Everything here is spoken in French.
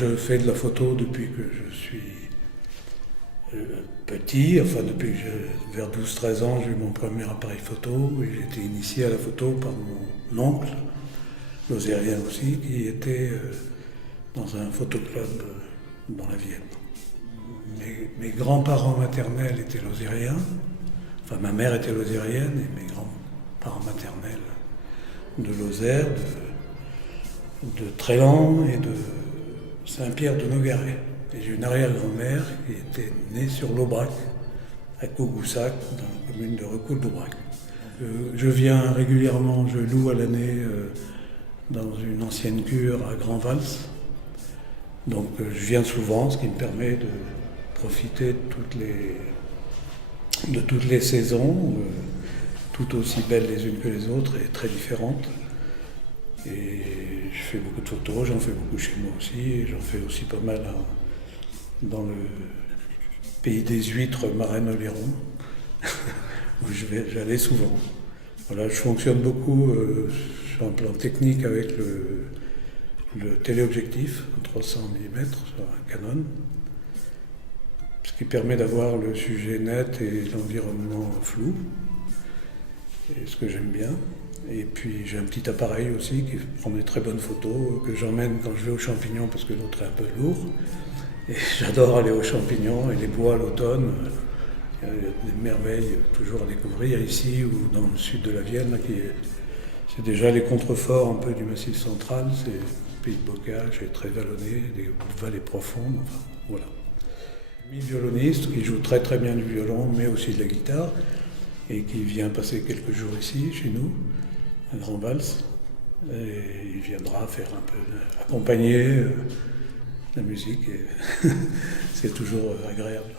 je fais de la photo depuis que je suis petit, enfin depuis que vers 12-13 ans, j'ai eu mon premier appareil photo et j'ai été initié à la photo par mon oncle, lozérien aussi, qui était dans un photoclub dans la Vienne. Mes grands-parents maternels étaient lozériens, enfin ma mère était lozérienne et mes grands-parents maternels de Lozère, de Trélan et de Saint-Pierre de Nogaret. Et j'ai une arrière-grand-mère qui était née sur l'Aubrac, à Cougoussac, dans la commune de Recoul-d'Aubrac. Je viens régulièrement, je loue à l'année dans une ancienne cure à Grand-Vals. Donc je viens souvent, ce qui me permet de profiter de toutes les saisons, toutes aussi belles les unes que les autres et très différentes. Et je fais beaucoup de photos, j'en fais beaucoup chez moi aussi, et j'en fais aussi pas mal dans le pays des huîtres, Marennes-Oléron, où j'allais souvent. Voilà, je fonctionne beaucoup sur un plan technique avec le téléobjectif, en 300 mm sur un Canon, ce qui permet d'avoir le sujet net et l'environnement flou, et ce que j'aime bien. Et puis j'ai un petit appareil aussi qui prend des très bonnes photos que j'emmène quand je vais aux champignons parce que l'autre est un peu lourd. Et j'adore aller aux champignons et les bois à l'automne. Il y a des merveilles toujours à découvrir ici ou dans le sud de la Vienne. C'est déjà les contreforts un peu du Massif central, c'est un pays de bocage et très vallonné, des vallées profondes, enfin voilà. Mi-violoniste qui joue très très bien du violon mais aussi de la guitare et qui vient passer quelques jours ici chez nous, à Grand-Vals. Et il viendra faire un peu accompagner la musique et c'est toujours agréable.